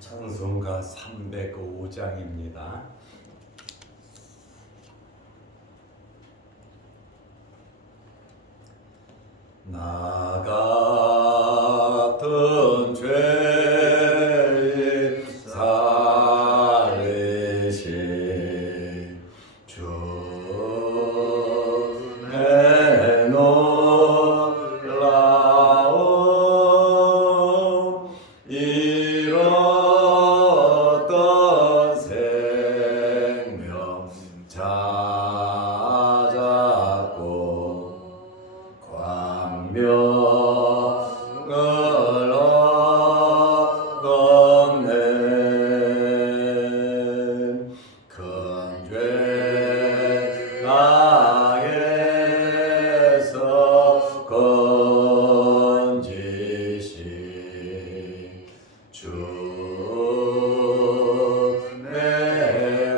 찬송가 305장입니다. 나 같은 죄인 살리신 주의 놀라운 잃었던 생명 찾았고 광명을 얻었네. 큰 죄 악에서 건지신 주의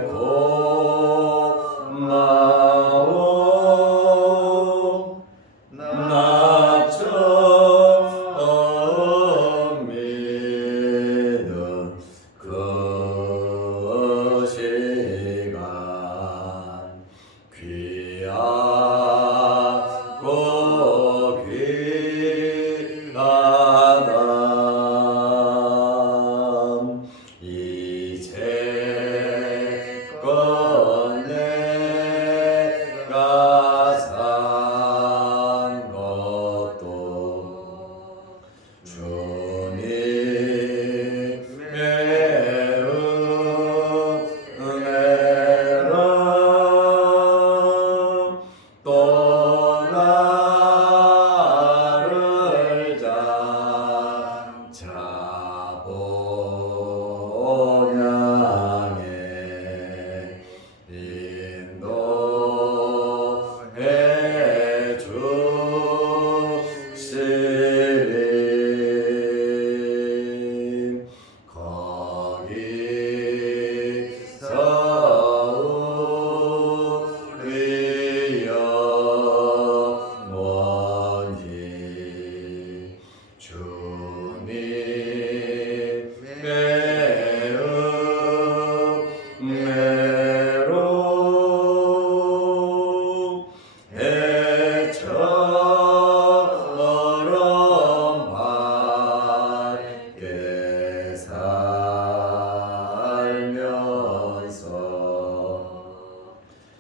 고마움 나 처음 믿은 그 시간 귀하고 귀하다. 이제껏 내가 산 것도 주님의 은혜라. 또 나를 장차 본향에 인도해 주시리. 거기서 우리 영원히 주님의 은혜로 해처럼 밝게 살면서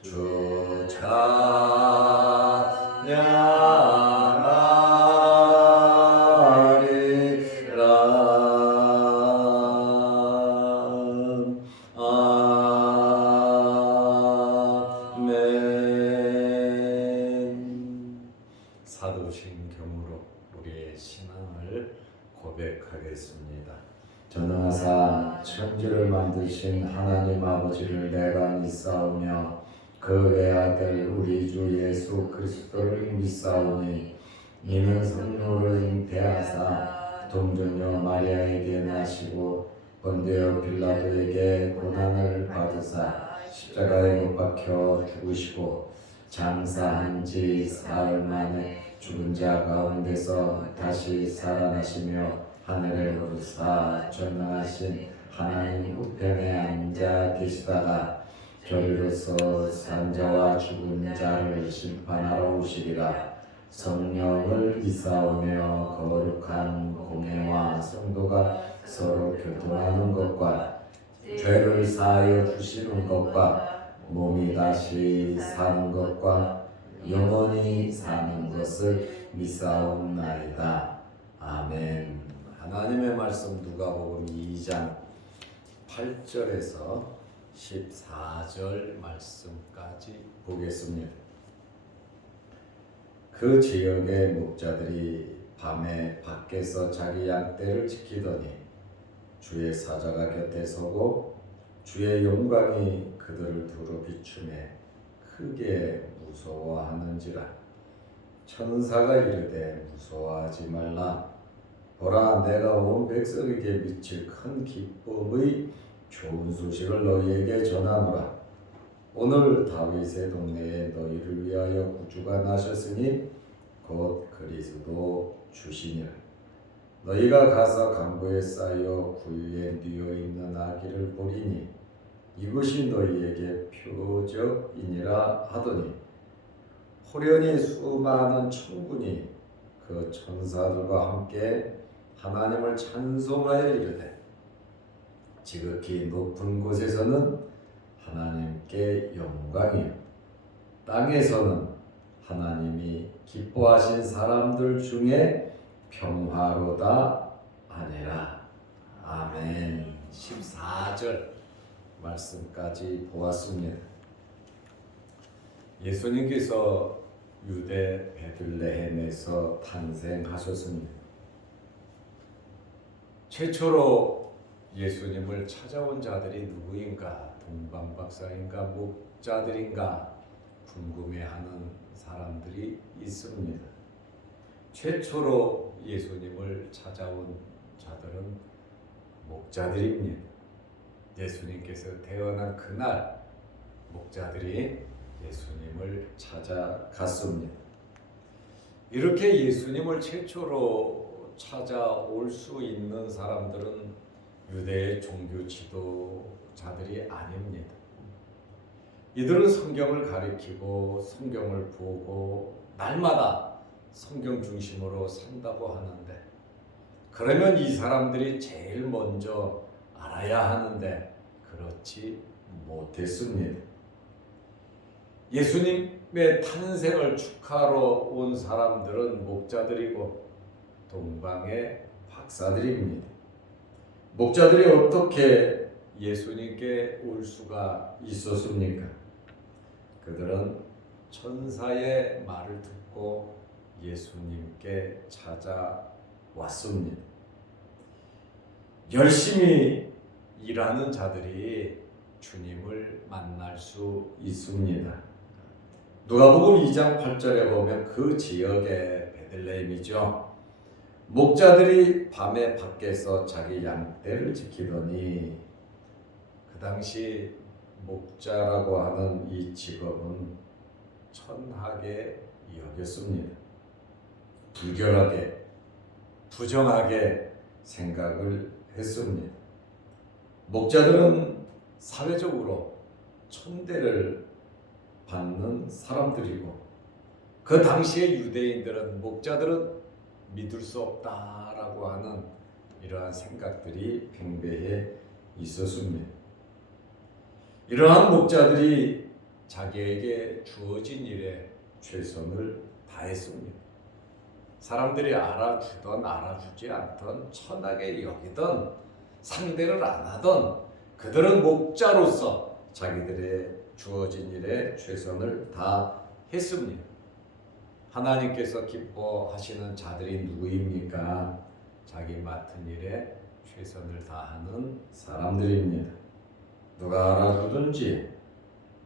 주 찬양하리라. 아멘. 사도신경으로 우리의 신앙을 고백하겠습니다. 전능하사 천지를 만드신 하나님 아버지를 내가 믿사오며 그 외아들 우리 주 예수 그리스도를 믿사오니 이는 성령으로 잉태하사 동정녀 마리아에게 나시고 본디오 빌라도에게 고난을 받으사 십자가에 못 박혀 죽으시고 장사한 지 사흘 만에 죽은 자 가운데서 다시 살아나시며 하늘에 오르사 전능하신 하나님 우편에 앉아 계시다가 저리로서 산자와 죽은 자를 심판하러 오시리라. 성령을 믿사오며 거룩한 공회와 성도가 서로 교통하는 것과 죄를 사하여 주시는 것과 몸이 다시 사는 것과 영원히 사는 것을 믿사옵나이다. 아멘. 하나님의 말씀 누가복음 2장 8절에서 14절 말씀까지 보겠습니다. 그 지역의 목자들이 밤에 밖에서 자기 양떼를 지키더니 주의 사자가 곁에 서고 주의 영광이 그들을 두루 비추매 크게 무서워하는지라. 천사가 이르되 무서워하지 말라. 보라, 내가 온 백성에게 미칠 큰 기쁨의 좋은 소식을 너희에게 전하노라. 오늘 다윗의 동네에 너희를 위하여 구주가 나셨으니 곧 그리스도 주시니라. 너희가 가서 강구에 쌓여 구유에 뉘어 있는 아기를 보리니 이것이 너희에게 표적이니라 하더니 호련히 수많은 천군이 그 천사들과 함께 하나님을 찬송하여 이르되 지극히 높은 곳에서는 하나님께 영광이요 땅에서는 하나님이 기뻐하신 사람들 중에 평화로다 하니라. 아멘. 14절 말씀까지 보았습니다. 예수님께서 유대 베들레헴에서 탄생하셨습니다. 최초로 예수님을 찾아온 자들이 누구인가? 동방박사인가? 목자들인가? 궁금해하는 사람들이 있습니다. 최초로 예수님을 찾아온 자들은 목자들입니다. 예수님께서 태어난 그날 목자들이 예수님을 찾아갔습니다. 이렇게 예수님을 최초로 찾아올 수 있는 사람들은 유대의 종교 지도자들이 아닙니다. 이들은 성경을 가리키고 성경을 보고 날마다 성경 중심으로 산다고 하는데, 그러면 이 사람들이 제일 먼저 알아야 하는데 그렇지 못했습니다. 예수님의 탄생을 축하하러 온 사람들은 목자들이고 동방의 박사들입니다. 목자들이 어떻게 예수님께 올 수가 있었습니까? 그들은 천사의 말을 듣고 예수님께 찾아왔습니다. 열심히 일하는 자들이 주님을 만날 수 있습니다. 누가복음 2장 8절에 보면 그 지역의 베들레헴이죠. 목자들이 밤에 밖에서 자기 양떼를 지키더니, 그 당시 목자라고 하는 이 직업은 천하게 여겼습니다. 불결하게, 부정하게 생각을 했습니다. 목자들은 사회적으로 천대를 받는 사람들이고, 그 당시의 유대인들은 목자들은 믿을 수 없다라고 하는 이러한 생각들이 팽배해 있었습니다. 이러한 목자들이 자기에게 주어진 일에 최선을 다했습니다. 사람들이 알아주던 알아주지 않던, 천하게 여기던, 상대를 안 하던, 그들은 목자로서 자기들의 주어진 일에 최선을 다했습니다. 하나님께서 기뻐하시는 자들이 누구입니까? 자기 맡은 일에 최선을 다하는 사람들입니다. 누가 알아주든지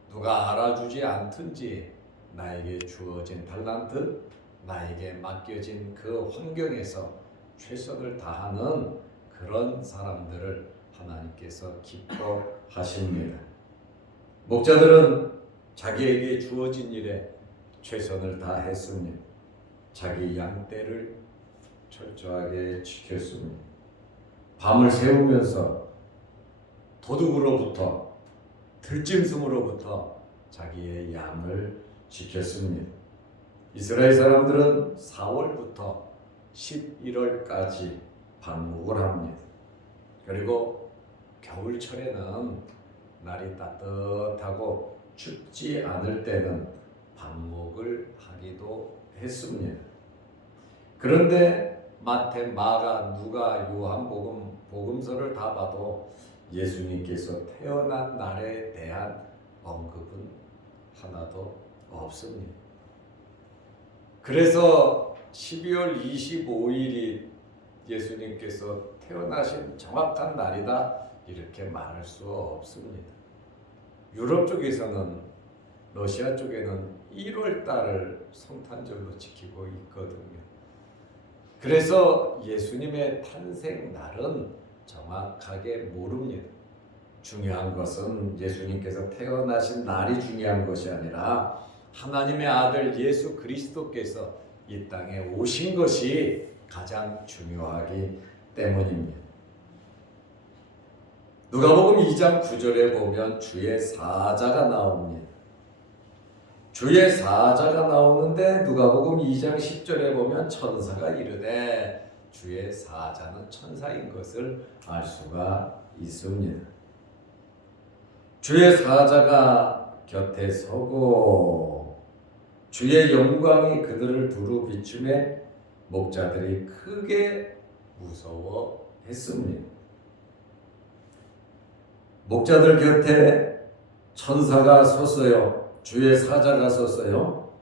누가 알아주지 않든지 나에게 주어진 달란트, 나에게 맡겨진 그 환경에서 최선을 다하는 그런 사람들을 하나님께서 기뻐하십니다. 목자들은 자기에게 주어진 일에 최선을 다했습니다. 자기 양떼를 철저하게 지켰습니다. 밤을 새우면서 도둑으로부터, 들짐승으로부터 자기의 양을 지켰습니다. 이스라엘 사람들은 4월부터 11월까지 방목을 합니다. 그리고 겨울철에는 날이 따뜻하고 춥지 않을 때는 방목을 하기도 했습니다. 그런데 마태, 마가, 누가, 요한복음, 복음서를 다 봐도 예수님께서 태어난 날에 대한 언급은 하나도 없습니다. 그래서 12월 25일이 예수님께서 태어나신 정확한 날이다 이렇게 말할 수 없습니다. 유럽 쪽에서는, 러시아 쪽에는 1월 달을 성탄절로 지키고 있거든요. 그래서 예수님의 탄생 날은 정확하게 모릅니다. 중요한 것은 예수님께서 태어나신 날이 중요한 것이 아니라 하나님의 아들 예수 그리스도께서 이 땅에 오신 것이 가장 중요하기 때문입니다. 누가복음 2장 9절에 보면 주의 사자가 나옵니다. 주의 사자가 나오는데 누가복음 2장 10절에 보면 천사가 이르되 주의 사자는 천사인 것을 알 수가 있습니다. 주의 사자가 곁에 서고 주의 영광이 그들을 두루 비추매 목자들이 크게 무서워했습니다. 목자들 곁에 천사가 섰어요. 주의 사자가 섰어요.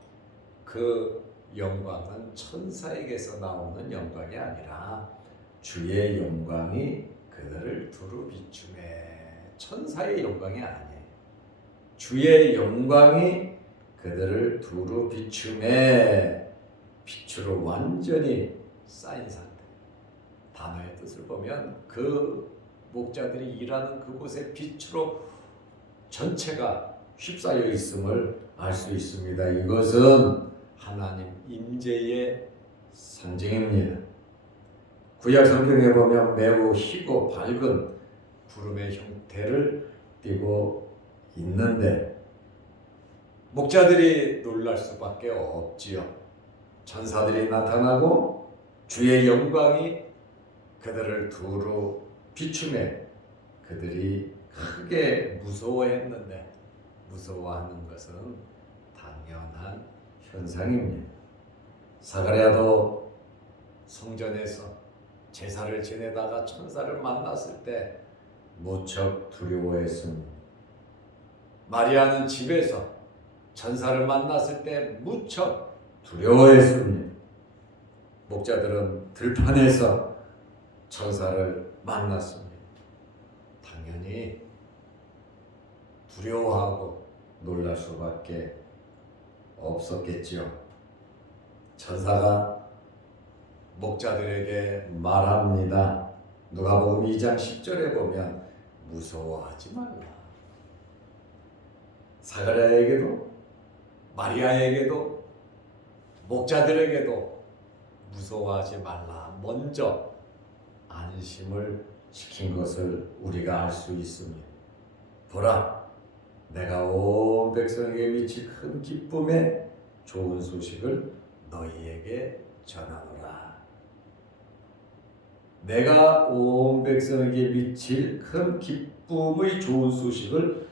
그 영광은 천사에게서 나오는 영광이 아니라 주의 영광이 그들을 두루 비추매 천사의 영광이 아니에요. 주의 영광이 그들을 두루 비추매 빛으로 완전히 쌓인 상태. 단어의 뜻을 보면 그 목자들이 일하는 그곳에 빛으로 전체가 휩싸여 있음을 알 수 있습니다. 이것은 하나님 임재의 상징입니다. 구약 성경에 보면 매우 희고 밝은 구름의 형태를 띠고 있는데 목자들이 놀랄 수밖에 없지요. 천사들이 나타나고 주의 영광이 그들을 두루 비추매 그들이 크게 무서워했는데 무서워하는 것은 당연한 현상입니다. 사가랴도 성전에서 제사를 지내다가 천사를 만났을 때 무척 두려워했습니다. 마리아는 집에서 천사를 만났을 때 무척 두려워했습니다. 목자들은 들판에서 천사를 만났습니다. 당연히 두려워하고 놀랄 수밖에 없었겠지요. 천사가 목자들에게 말합니다. 누가복음 2장 10절에 보면 무서워하지 말라. 사가랴에게도 마리아에게도 목자들에게도 무서워하지 말라. 먼저 안심을 시킨 것을 우리가 알 수 있습니다. 보라, 내가 온 백성에게 미칠 큰 기쁨의 좋은 소식을 너희에게 전하노라. 내가 온 백성에게 미칠 큰 기쁨의 좋은 소식을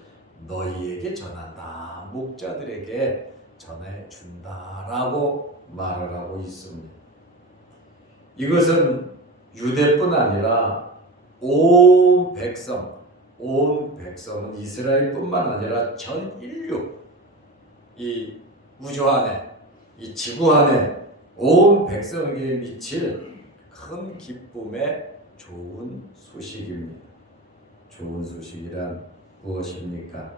너희에게 전한다. 목자들에게 전해준다라고 말을 하고 있습니다. 이것은 유대뿐 아니라 온 백성은 이스라엘뿐만 아니라 전 인류, 이 우주 안에, 이 지구 안에 온 백성에게 미칠 큰 기쁨의 좋은 소식입니다. 좋은 소식이란 무엇입니까?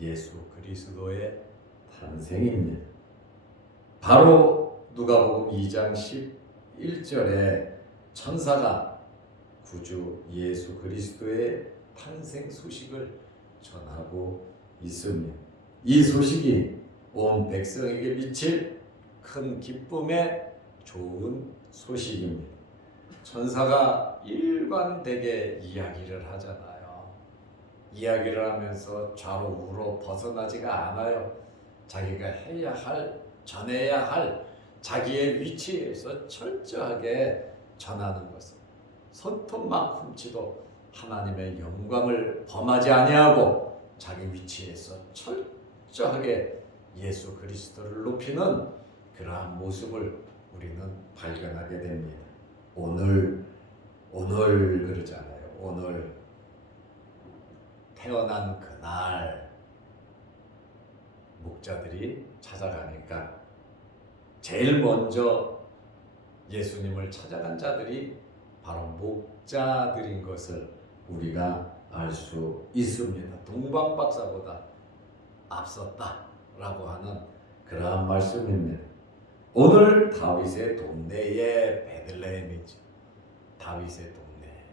예수 그리스도의 탄생입니다. 바로 누가복음 2장 11절에 천사가 구주 예수 그리스도의 탄생 소식을 전하고 있습니다. 이 소식이 온 백성에게 미칠 큰 기쁨의 좋은 소식입니다. 천사가 일관되게 이야기를 하잖아요. 이야기를 하면서 좌로 우로 벗어나지가 않아요. 자기가 해야 할, 전해야 할 자기의 위치에서 철저하게 전하는 것을 손톱만큼치도 하나님의 영광을 범하지 아니하고 자기 위치에서 철저하게 예수 그리스도를 높이는 그러한 모습을 우리는 발견하게 됩니다. 오늘 그러잖아요. 오늘 태어난 그날 목자들이 찾아가니까 제일 먼저 예수님을 찾아간 자들이 바로 목자들인 것을 우리가 알 수 있습니다. 동방박사보다 앞섰다라고 하는 그러한 말씀입니다. 오늘 다윗의 동네의 베들레헴이죠. 다윗의 동네.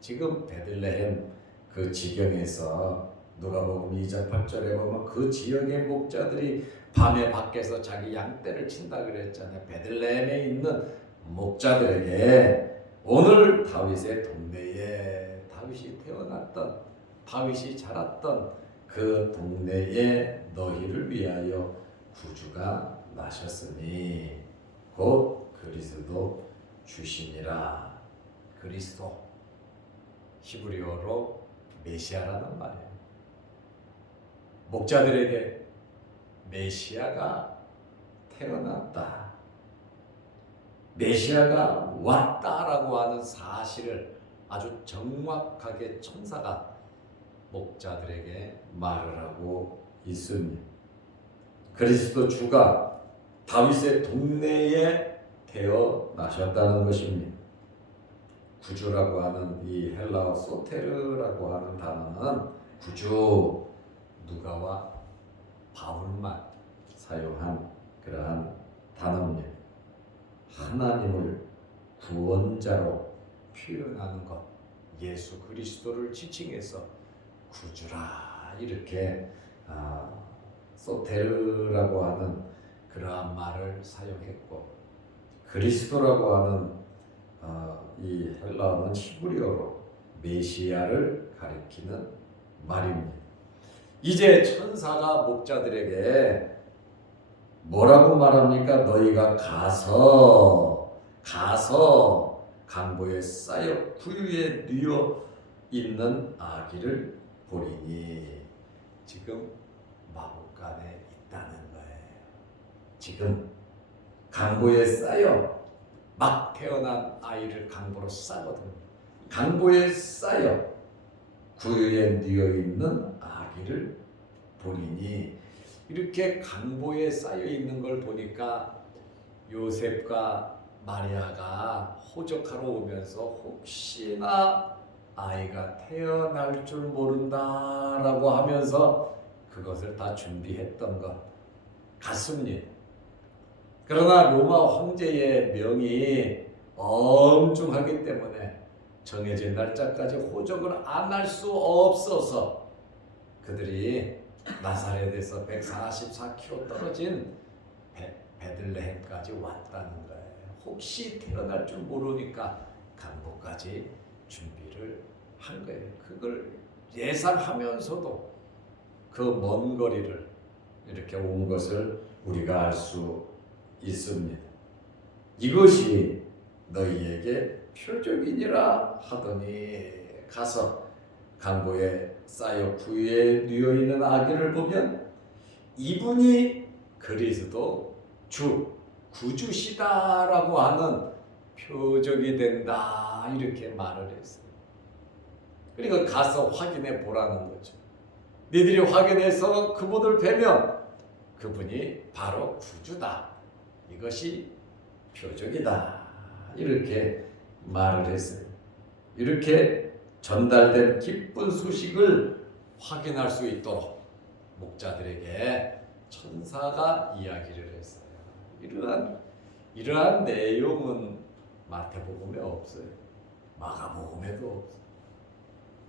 지금 베들레헴 그 지경에서 누가복음 2장 8절에 보면 그 지역의 목자들이 밤에 밖에서 자기 양떼를 친다 그랬잖아요. 베들레헴에 있는 목자들에게 오늘 다윗의 동네에 다윗이 태어났던 다윗이 자랐던 그 동네에 너희를 위하여 구주가 나셨으니 곧 그리스도 주시니라. 그리스도 히브리어로 메시아라는 말이에요. 목자들에게 메시아가 태어났다. 메시아가 왔다라고 하는 사실을 아주 정확하게 천사가 목자들에게 말을 하고 있습니다. 그리스도 주가 다윗의 동네에 태어나셨다는 것입니다. 구주라고 하는 이 헬라어 소테르라고 하는 단어는 구주, 누가와 바울만 사용한 그러한 단어입니다. 하나님을 구원자로 표현하는 것, 예수 그리스도를 지칭해서 구주라 이렇게 소테르라고 하는 그러한 말을 사용했고, 그리스도라고 하는 이 헬라어는 히브리어로 메시아를 가리키는 말입니다. 이제 천사가 목자들에게 뭐라고 말합니까? 너희가 가서 강보에 쌓여 구유에 뉘어 있는 아기를 보리니, 지금 마구간에 있다는 거예요. 지금 강보에 쌓여 막 태어난 아이를 강보로 싸거든요. 강보에 쌓여 구유에 뉘어 있는 아기를 보리니, 이렇게 강보에 쌓여 있는 걸 보니까 요셉과 마리아가 호적하러 오면서 혹시나 아이가 태어날 줄 모른다라고 하면서 그것을 다 준비했던 것 같습니다. 그러나 로마 황제의 명이 엄중하기 때문에 정해진 날짜까지 호적을 안 할 수 없어서 그들이 나사렛에서 144km 떨어진 베들레헴까지 왔다는 거예요. 혹시 태어날 줄 모르니까 강보까지 준비를 한 거예요. 그걸 예상하면서도 그 먼 거리를 이렇게 온 것을 우리가 알 수 있습니다. 이것이 너희에게 표적이니라 하더니 가서 강보에 쌓여 구유에 뉘어 있는 아기를 보면 이분이 그리스도 주 구주시다라고 하는 표적이 된다 이렇게 말을 했어요. 그러니까 가서 확인해 보라는 거죠. 너희들이 확인해서 그분을 뵈면 그분이 바로 구주다. 이것이 표적이다. 이렇게 말을 했어요. 이렇게 전달된 기쁜 소식을 확인할 수 있도록 목자들에게 천사가 이야기를 했어요. 이러한 내용은 마태복음에 없어요. 마가복음에도 없어요.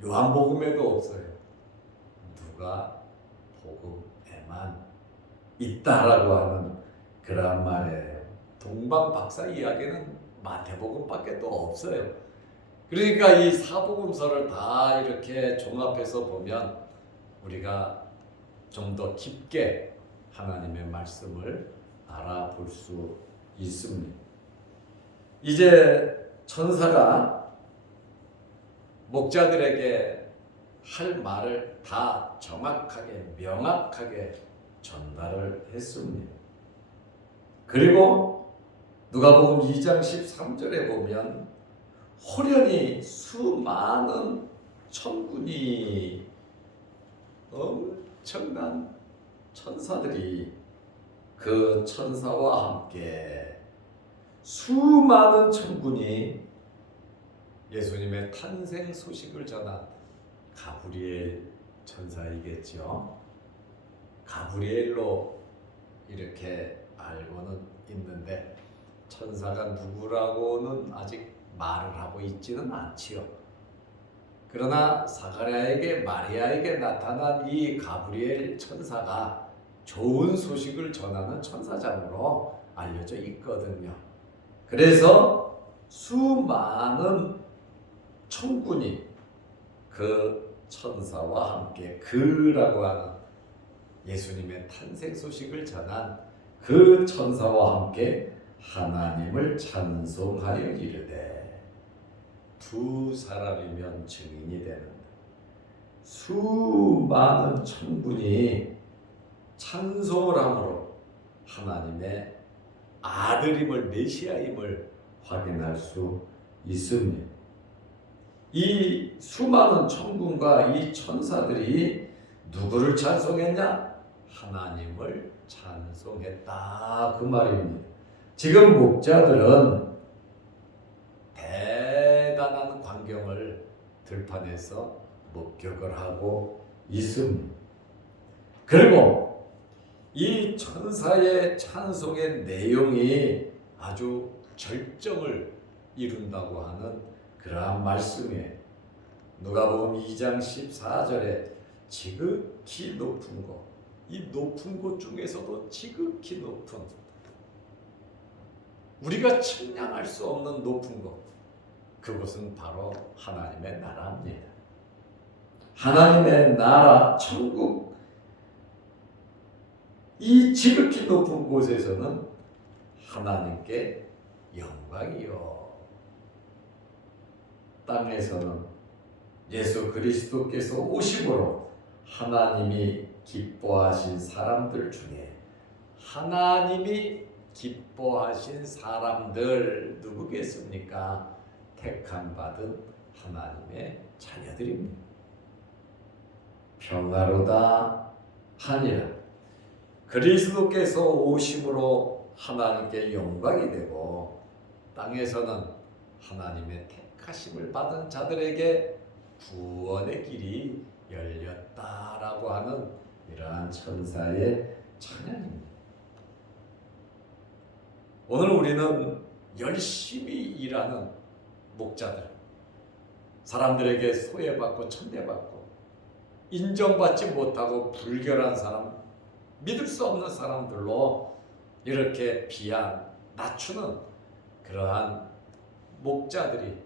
요한복음에도 없어요. 누가복음에만 있다라고 하는 그런 말이에요. 동방박사 이야기는 마태복음밖에 또 없어요. 그러니까 이 사복음서를 다 이렇게 종합해서 보면 우리가 좀 더 깊게 하나님의 말씀을 알아볼 수 있습니다. 이제 천사가 목자들에게 할 말을 다 정확하게 명확하게 전달을 했습니다. 그리고 누가복음 2장 13절에 보면 호련히 수많은 천군이, 엄청난 천사들이 그 천사와 함께 수많은 천군이 예수님의 탄생 소식을 전한 가브리엘 천사이겠죠. 가브리엘로 이렇게 알고는 있는데 천사가 누구라고는 아직 말을 하고 있지는 않지요. 그러나 사가랴에게 마리아에게 나타난 이 가브리엘 천사가 좋은 소식을 전하는 천사장으로 알려져 있거든요. 그래서 수많은 천군이 그 천사와 함께 그라고 하는 예수님의 탄생 소식을 전한 그 천사와 함께 하나님을 찬송하여 이르되 두 사람이면 증인이 되는 수많은 천군이 찬송을 함으로 하나님의 아들임을 메시아임을 확인할 수 있습니다. 이 수많은 천군과 이 천사들이 누구를 찬송했냐? 하나님을 찬송했다 그 말입니다. 지금 목자들은 대단한 광경을 들판에서 목격을 하고 있습니다. 그리고 이 천사의 찬송의 내용이 아주 절정을 이룬다고 하는 그러한 말씀이에요. 누가복음 2장 14절에 지극히 높은 곳, 이 높은 곳 중에서도 지극히 높은, 우리가 측량할 수 없는 높은 곳, 그곳은 바로 하나님의 나라입니다. 하나님의 나라, 천국, 이 지극히 높은 곳에서는 하나님께 영광이요, 땅에서는 예수 그리스도께서 오심으로 하나님이 기뻐하신 사람들 중에, 하나님이 기뻐하신 사람들 누구겠습니까? 택함 받은 하나님의 자녀들입니다. 평화로다 하니라. 그리스도께서 오심으로 하나님께 영광이 되고 땅에서는 하나님의 택하심을 받은 자들에게 구원의 길이 열렸다라고 하는 이러한 천사의 찬양입니다. 오늘 우리는 열심히 일하는 목자들, 사람들에게 소외받고 천대받고 인정받지 못하고 불결한 사람, 믿을 수 없는 사람들로 이렇게 비하, 낮추는 그러한 목자들이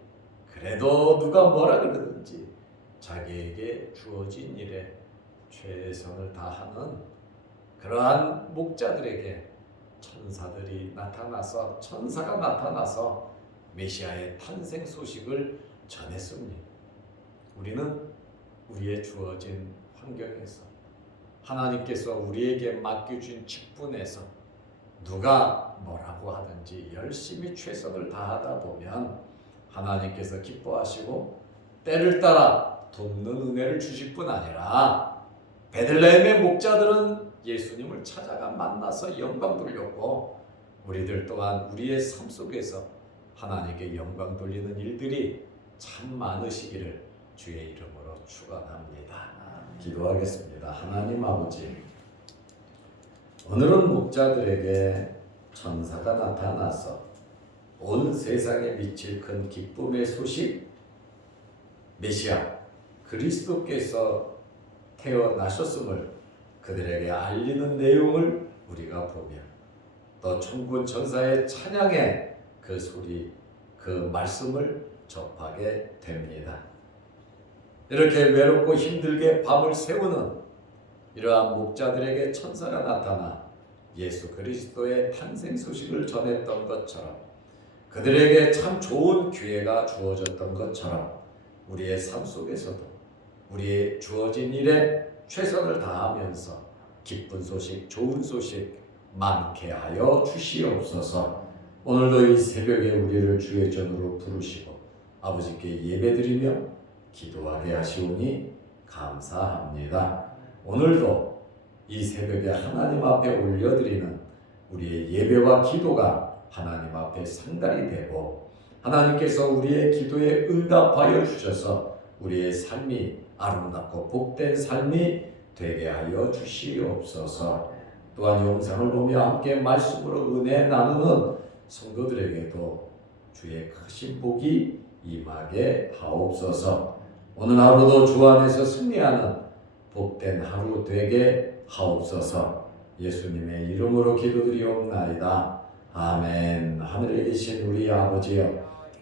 그래도 누가 뭐라 그러든지 자기에게 주어진 일에 최선을 다하는 그러한 목자들에게 천사가 나타나서 메시아의 탄생 소식을 전했습니다. 우리는 우리의 주어진 환경에서, 하나님께서 우리에게 맡겨준 직분에서 누가 뭐라고 하든지 열심히 최선을 다하다 보면 하나님께서 기뻐하시고 때를 따라 돕는 은혜를 주실 뿐 아니라, 베들레헴의 목자들은 예수님을 찾아가 만나서 영광 돌렸고, 우리들 또한 우리의 삶 속에서 하나님께 영광 돌리는 일들이 참 많으시기를 주의 이름으로 축원합니다. 기도하겠습니다. 하나님 아버지, 오늘은 목자들에게 천사가 나타나서 온 세상에 미칠 큰 기쁨의 소식, 메시아 그리스도께서 태어나셨음을 그들에게 알리는 내용을 우리가 보며, 또 천군 천사의 찬양의 그 소리, 그 말씀을 접하게 됩니다. 이렇게 외롭고 힘들게 밤을 새우는 이러한 목자들에게 천사가 나타나 예수 그리스도의 탄생 소식을 전했던 것처럼, 그들에게 참 좋은 기회가 주어졌던 것처럼 우리의 삶 속에서도 우리의 주어진 일에 최선을 다하면서 기쁜 소식, 좋은 소식 많게 하여 주시옵소서. 오늘도 이 새벽에 우리를 주의 전으로 부르시고 아버지께 예배드리며 기도하게 하시오니 감사합니다. 오늘도 이 새벽에 하나님 앞에 올려드리는 우리의 예배와 기도가 하나님 앞에 상달이 되고, 하나님께서 우리의 기도에 응답하여 주셔서 우리의 삶이 아름답고 복된 삶이 되게 하여 주시옵소서. 또한 영상을 보며 함께 말씀으로 은혜 나누는 성도들에게도 주의 크신 복이 임하게 하옵소서. 오늘 하루도 주 안에서 승리하는 복된 하루 되게 하옵소서. 예수님의 이름으로 기도드리옵나이다. 아멘. 하늘에 계신 우리 아버지여,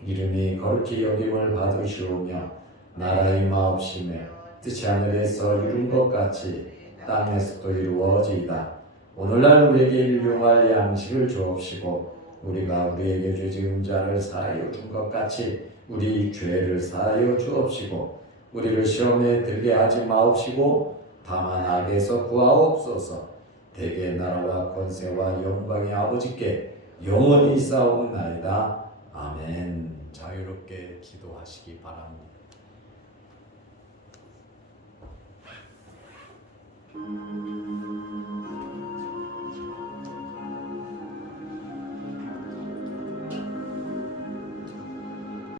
이름이 거룩히 여김을 받으시오며 나라의 마옵시며 뜻이 하늘에서 이룬 것 같이 땅에서도 이루어지이다. 오늘날 우리에게 일용할 양식을 주옵시고 우리가 우리에게 죄 지은 자를 사하여 준 것 같이 우리 죄를 사하여 주옵시고 우리를 시험에 들게 하지 마옵시고 다만 악에서 구하옵소서. 대개 나라와 권세와 영광의 아버지께 영원히 싸움나이다. 아멘. 자유롭게 기도하시기 바랍니다.